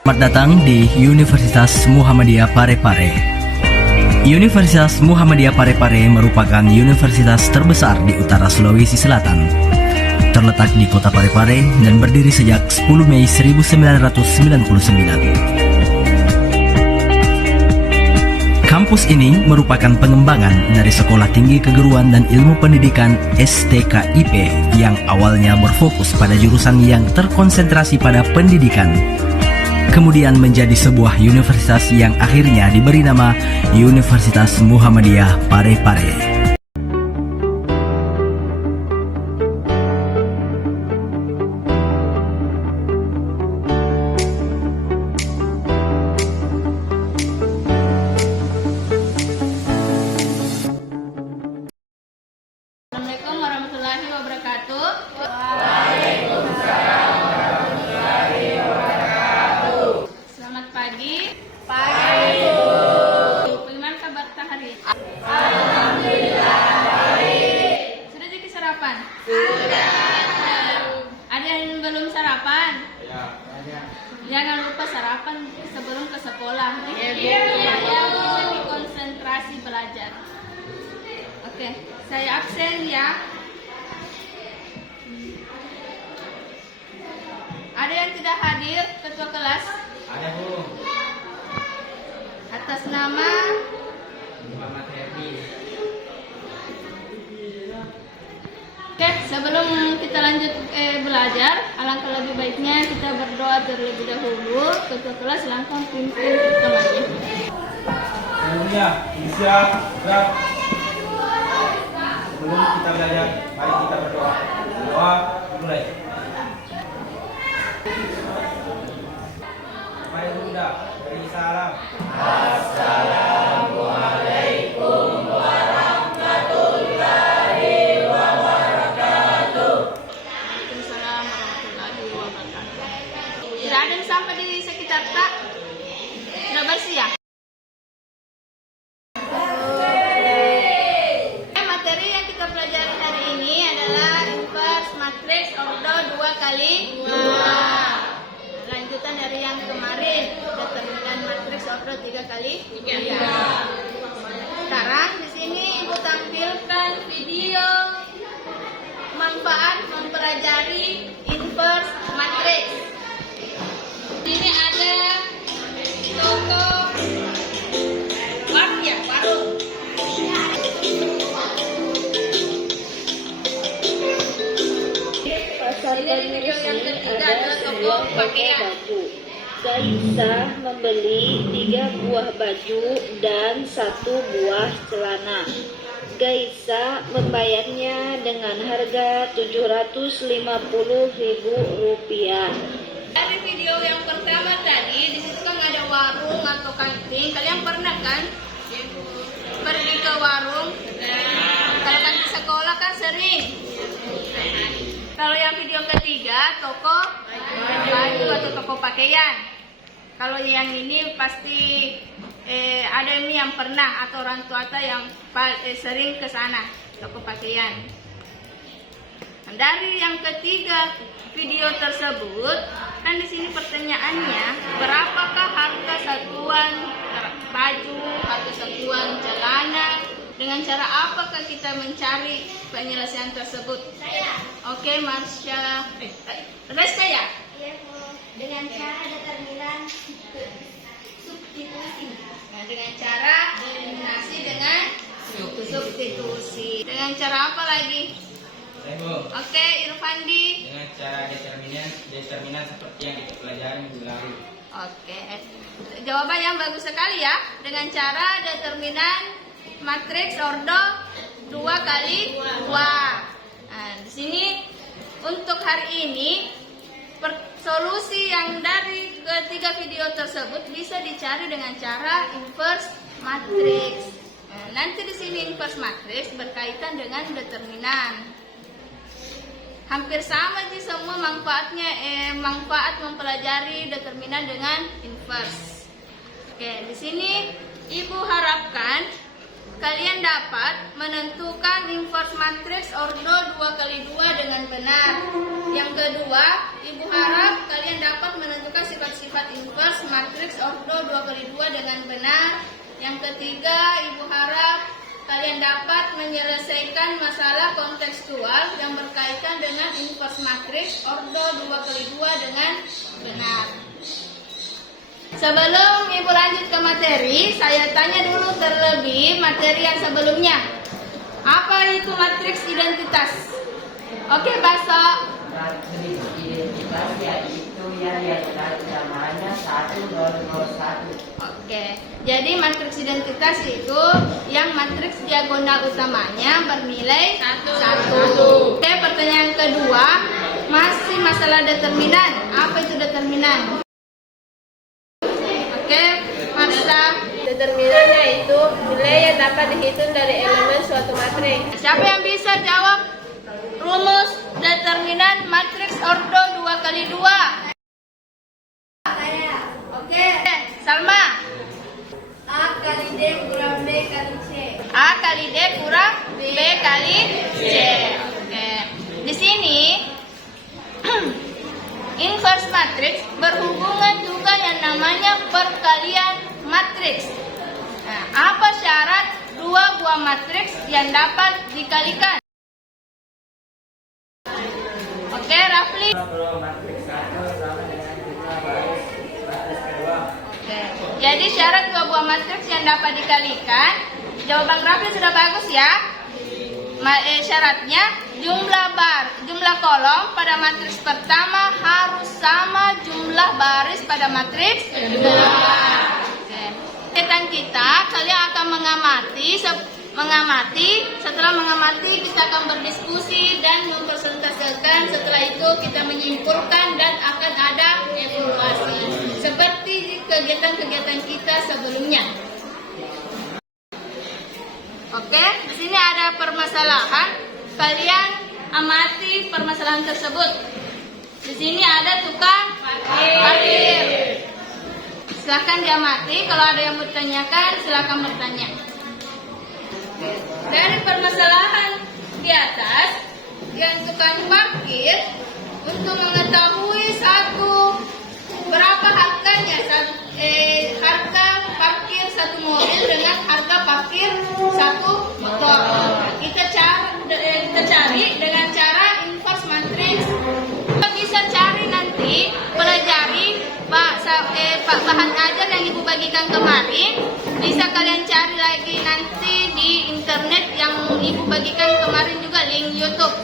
Selamat datang di Universitas Muhammadiyah Parepare. Universitas Muhammadiyah Parepare merupakan universitas terbesar di utara Sulawesi Selatan. Terletak di kota Parepare dan berdiri sejak 10 Mei 1999. Kampus ini merupakan pengembangan dari Sekolah Tinggi Keguruan dan Ilmu Pendidikan STKIP yang awalnya berfokus pada jurusan yang terkonsentrasi pada pendidikan. Kemudian menjadi sebuah universitas yang akhirnya diberi nama Universitas Muhammadiyah Parepare. Assalamualaikum warahmatullahi wabarakatuh. Selamat pagi. Bagaimana kabar hari? Alhamdulillah baik. Sudah jadi sarapan? Ada yang belum sarapan? Jangan lupa sarapan sebelum ke sekolah. Supaya bisa dikonsentrasi belajar. Oke, saya absen ya. Ada yang tidak hadir, ketua kelas? Ada, Bu. Atas nama Muhammad Herdi. Oke, sebelum kita lanjut belajar, alangkah lebih baiknya kita berdoa terlebih dahulu. Ketua kelas langsung pimpin temannya. Sebelumnya, siap, gerak. Sebelum kita belajar, mari kita berdoa. Doa mulai. Mari Bunda, beri salam. Assalamualaikum warahmatullahi wabarakatuh. Waalaikumsalam warahmatullahi wabarakatuh. Tidak ada yang sampai di sekitar tak? Sudah bersih ya? Materi yang kita pelajari hari ini adalah inverse matrix ordo 2 kali 2. Lanjutan dari yang kemarin, determinan matriks ordo 3 kali 3. Sekarang di sini Ibu tampilkan video manfaat mempelajari inverse matrix. Di sini ada toko warung. Ini video yang ketiga adalah toko pakaian. Gaisa membeli 3 buah baju dan 1 buah celana. Gaisa membayarnya dengan harga Rp750.000. Dari video yang pertama tadi, di situ kan ada warung atau kantin. Kalian pernah kan pergi ke warung? Kalau kan di sekolah kan sering. Kalau yang video ketiga, toko baju atau toko pakaian. Kalau yang ini pasti ada yang pernah atau orang tua yang sering ke sana, toko pakaian. Dari yang ketiga video tersebut, kan di sini pertanyaannya, berapakah harga satuan baju, harga satuan celana? Dengan cara apakah kita mencari penyelesaian tersebut? Oke, Marsha. Resta ya? Iya, Bu. Dengan cara determinan substitusi. Nah, dengan cara eliminasi dengan substitusi. Dengan cara apa lagi? Bu. Oke, Irfandi. Dengan cara determinan seperti yang kita pelajari minggu lalu. Oke. Jawaban yang bagus sekali ya. Dengan cara determinan matriks ordo 2 kali 2. Nah, di sini untuk hari ini solusi yang dari ketiga video tersebut bisa dicari dengan cara inverse matrix. Nah, nanti di sini inverse matrix berkaitan dengan determinan. Hampir sama sih semua manfaatnya, manfaat mempelajari determinan dengan inverse. Oke, di sini Ibu harapkan kalian dapat menentukan inverse matrix ordo 2 kali 2 dengan benar. Yang Yang kedua, Ibu harap kalian dapat menentukan sifat-sifat inverse matriks ordo 2 kali 2 dengan benar. Yang ketiga, Ibu harap kalian dapat menyelesaikan masalah kontekstual yang berkaitan dengan inverse matriks ordo 2 kali 2 dengan benar. Sebelum Ibu lanjut ke materi, saya tanya dulu terlebih materi yang sebelumnya. Apa itu matriks identitas? Oke, Baso. Matriks identitas yaitu yang namanya 1,0,1. Oke, jadi matriks identitas itu yang matriks diagonal utamanya bernilai 1. Oke, pertanyaan kedua, masih masalah determinan. Apa itu determinan? Oke, Marsa. Determinannya itu nilai yang dapat dihitung dari elemen suatu matriks. Siapa yang bisa jawab rumus determinan matriks ordo 2 kali 2? Saya. Oke, Salma. A kali D kurang B kali C. A kali D kurang B kali C. Oke. Di sini inverse matrix berhubungan juga yang namanya perkalian matriks. Nah, apa syarat dua buah matriks yang dapat dikalikan? Oke, Rafli. Kalau matriks 1 sama dengan jumlah baris matriks kedua. Oke. Jadi syarat dua buah matriks yang dapat dikalikan, jawaban Rafli sudah bagus ya. Syaratnya jumlah kolom pada matriks pertama harus sama jumlah baris pada matriks kedua. Oke. Kegiatan kita, kalian akan mengamati. Setelah mengamati kita akan berdiskusi dan mempresentasikan. Setelah itu kita menyimpulkan dan akan ada evaluasi seperti kegiatan-kegiatan kita sebelumnya. Oke, di sini ada permasalahan. Kalian amati permasalahan tersebut. Di sini ada tukang parkir. Silakan diamati. Kalau ada yang bertanyakan, silakan bertanya. Dari permasalahan di atas, yang tukang parkir untuk mengetahui berapa harganya harga parkir satu mobil dengan harga parkir satu motor. Kita cari dengan cara inverse matrix. Kita bisa cari nanti, pelajari bahan ajar yang Ibu bagikan kemarin. Bisa kalian cari lagi nanti di internet yang Ibu bagikan kemarin juga, link YouTube.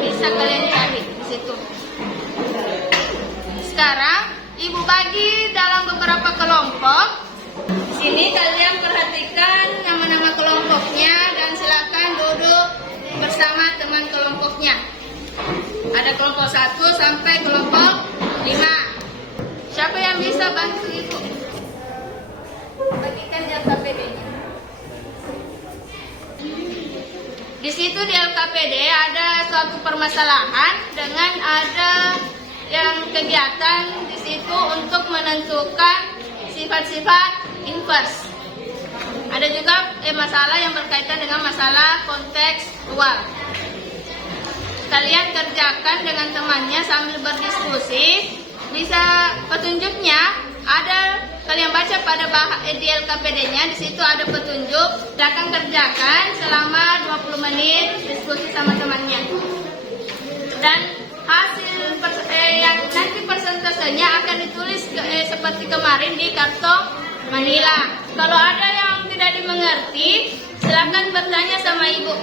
Bisa kalian cari di situ. Sekarang Ibu bagi dalam beberapa kelompok. Di sini kalian perhatikan nama-nama kelompoknya dan silakan duduk bersama teman kelompoknya. Ada kelompok 1 sampai kelompok 5. Siapa yang bisa bantu Ibu? Bagikan di LKPD-nya. Di situ di LKPD ada suatu permasalahan dengan ada yang kegiatan di situ untuk menentukan sifat-sifat inverse. Ada juga masalah yang berkaitan dengan masalah kontekstual. Kalian kerjakan dengan temannya sambil berdiskusi. Bisa petunjuknya ada, kalian baca pada di LKPD-nya, di situ ada petunjuk. Silakan kerjakan selama 20 menit diskusi sama temannya. Dan hasil yang nanti persentasenya akan ditulis seperti kemarin di karton Manila. Kalau ada yang tidak dimengerti, silakan bertanya sama Ibu.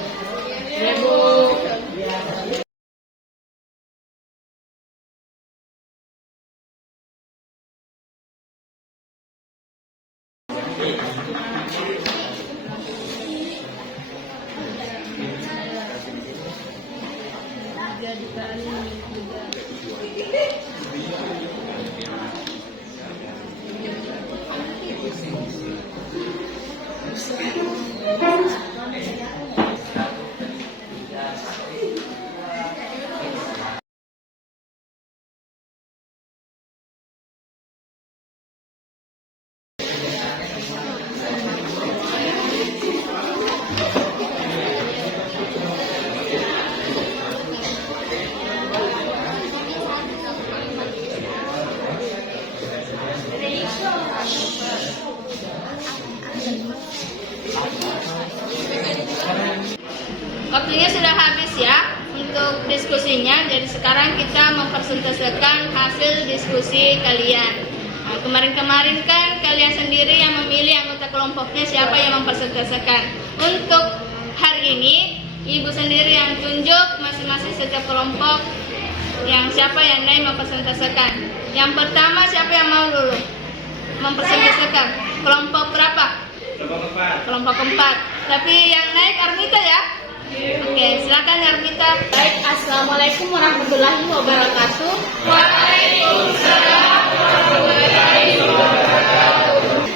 poinnya. Jadi sekarang kita mempersentasekan hasil diskusi kalian. Nah, kemarin-kemarin kan kalian sendiri yang memilih anggota kelompoknya siapa yang mempersentasekan. Untuk hari ini ibu sendiri yang tunjuk masing-masing setiap kelompok yang siapa yang naik mempersentasekan. Yang pertama siapa yang mau dulu mempersentasekan? Kelompok berapa? Kelompok keempat. Tapi yang naik Armita ya? Oke, silakan Armita. Baik, Assalamualaikum warahmatullahi wabarakatuh. Waalaikumsalam warahmatullahi wabarakatuh.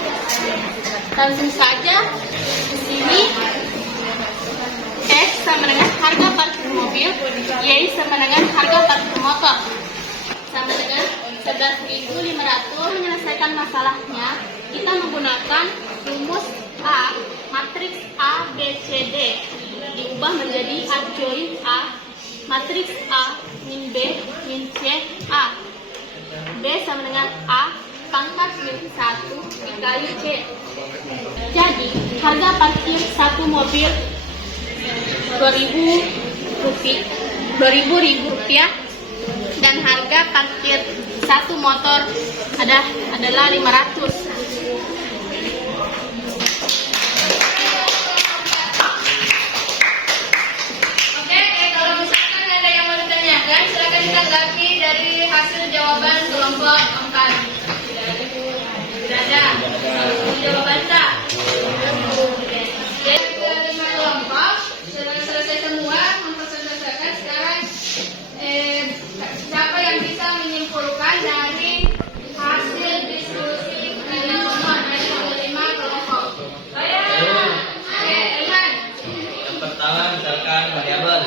Langsung saja di sini X sama dengan harga parkir mobil, Y sama dengan harga parkir motor, sama dengan 11.500. Menyelesaikan masalahnya, kita menggunakan rumus A, matriks A, B, C, D diubah menjadi A join A, matriks A, min B, min C, A. B sama dengan A pangkat min 1 dikali C. Jadi, harga parkir satu mobil 2.000 rupiah dan harga parkir satu motor adalah 500. Kalau misalkan ada yang mau ditanyakan, silakan ditanggapi dari hasil jawaban kelompok 4. Tidak ada. Jawaban tak? Jadi kelima kelompok sudah selesai semua mempersentasekan. Sekarang siapa yang bisa menyimpulkan dari hasil diskusi kalian semua dari kelima kelompok? Oke, Irman. Yang pertama misalkan variabel.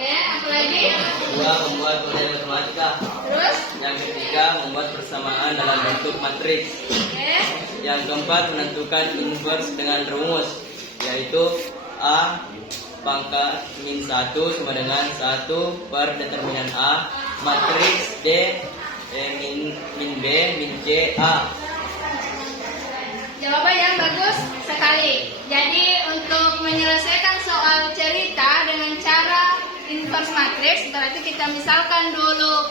Oke, apa lagi? Kedua, membuat model matematika. Terus? Yang ketiga, membuat persamaan dalam bentuk matriks. Oke. Yang keempat, menentukan inverse dengan rumus, yaitu A pangkat min 1 sama dengan 1 per determinan A, matriks D min B min C A. Jawaban yang bagus sekali. Jadi untuk menyelesaikan soal cerita dengan cara inverse matrix, berarti kita misalkan dulu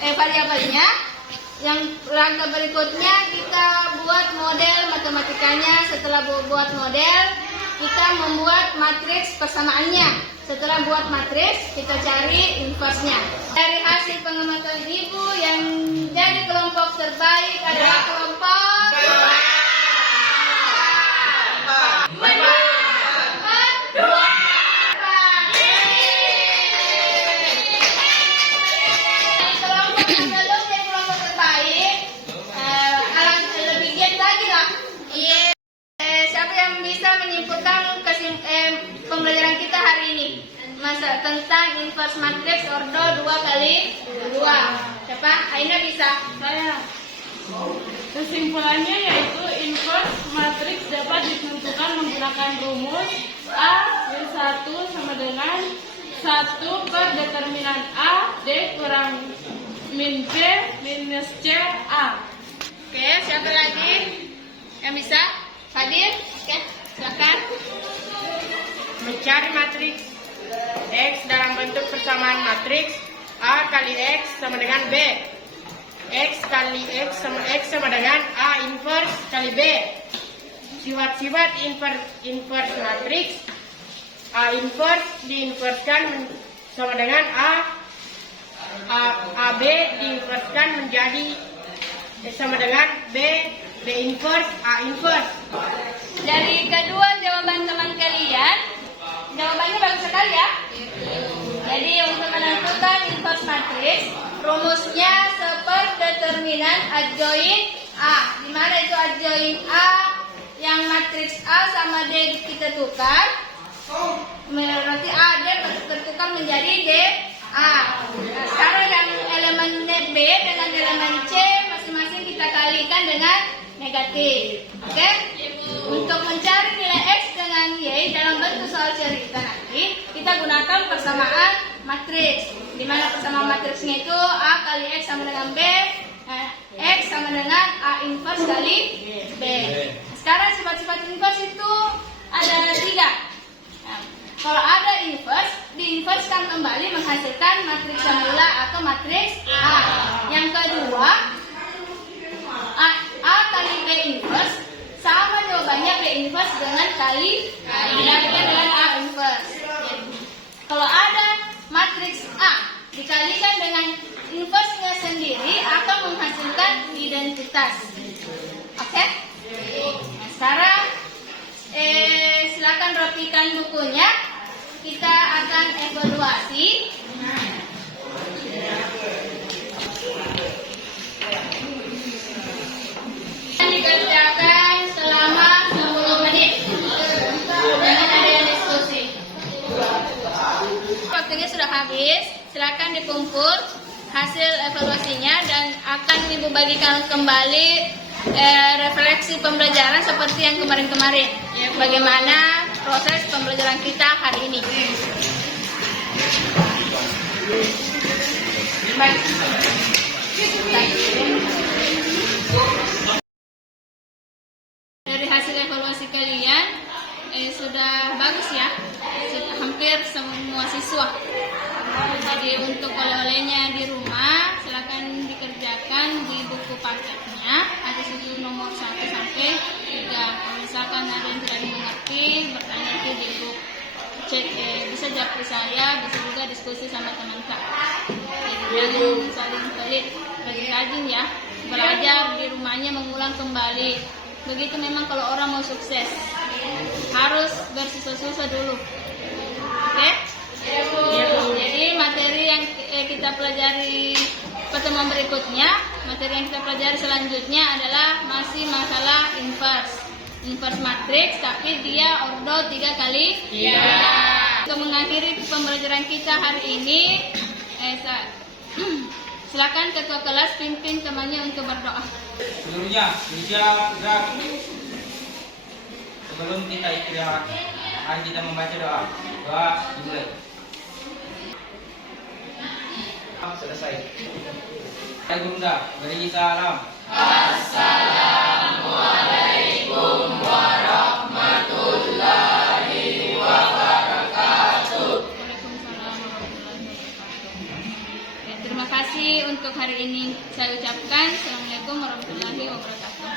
variabelnya. Yang langkah berikutnya kita buat model matematikanya. Setelah buat model, kita membuat matriks persamaannya. Setelah buat matriks, kita cari inverse-nya. Dari hasil pengamatan ibu, yang jadi kelompok terbaik adalah kelompok pembelajaran kita hari ini tentang inverse matrix ordo 2x2. Siapa? Aina bisa? Saya. Kesimpulannya yaitu inverse matrix dapat ditentukan menggunakan rumus A min 1 sama dengan 1 per determinan A D kurang min B minus C A. Oke, siapa lagi yang bisa? Hadir? Oke, silakan. Mencari matriks X dalam bentuk persamaan matriks A kali X sama dengan B. X kali X sama dengan A inverse kali B. Sifat-sifat inverse matriks A inverse diinverskan sama dengan AB diinverskan menjadi sama dengan B inverse A inverse. Dari kedua jawaban teman kalian, jawabannya bagus sekali ya. Jadi untuk menentukan inverse matrix, rumusnya seperdeterminan adjoin A. Di mana itu adjoin A? Yang matriks A sama D kita tukar, berarti A D tertukar menjadi D A. Nah, sekarang yang elemen B dengan elemen C masing-masing kita kalikan dengan negatif. Oke? Untuk mencari nilai X dengan Y dalam bentuk soal cerita nanti, kita gunakan persamaan matriks. Di mana persamaan matriksnya itu A kali X sama dengan B, X sama dengan A inverse kali B. Sekarang sifat-sifat inverse itu ada 3. Nah, Kalau ada inverse, diinverskan kembali menghasilkan matriks semula atau matriks A. Yang kedua, A kali B inverse sama jawabannya B inverse dengan dikalikan dengan A inverse. Kalau ada matriks A dikalikan dengan inverse-nya sendiri akan menghasilkan identitas. Oke? Nah, sekarang silakan rapikan bukunya. Kita akan evaluasi. Dikerjakan selama 10 menit. Jangan ada yang diskusi. Waktunya sudah habis. Silakan dikumpul hasil evaluasinya dan akan Ibu bagikan kembali refleksi pembelajaran seperti yang kemarin-kemarin. Bagaimana proses pembelajaran kita hari ini. Dari hasil evaluasi kalian sudah bagus ya, sudah hampir semua siswa. Jadi untuk oleh-olehnya di rumah silakan dikerjakan di buku paketnya, ada susu nomor 1 sampai 3. Kalau misalkan ada yang tidak mengerti, bertanya itu di buku cek, bisa japri saya, bisa juga diskusi sama teman Kak. Jangan saling pelit, rajin-rajin ya, belajar di rumahnya, mengulang kembali. Begitu memang kalau orang mau sukses, harus bersusah-susah dulu. Oke? Jadi materi yang kita pelajari pertemuan berikutnya, materi yang kita pelajari selanjutnya adalah masih masalah inverse matriks, tapi dia ordo 3 kali 3. Untuk mengakhiri pembelajaran kita hari ini, silakan ketua kelas pimpin temannya untuk berdoa. Seluruhnya meja gerak. Sebelum kita istirahat, mari kita membaca doa. Doa dimulai. Selesai. Ya Gunda, beri salam. Assalamualaikum warahmatullahi wabarakatuh. Waalaikumsalam warahmatullahi wabarakatuh. Ya, terima kasih untuk hari ini saya ucapkan. Assalamualaikum warahmatullahi wabarakatuh.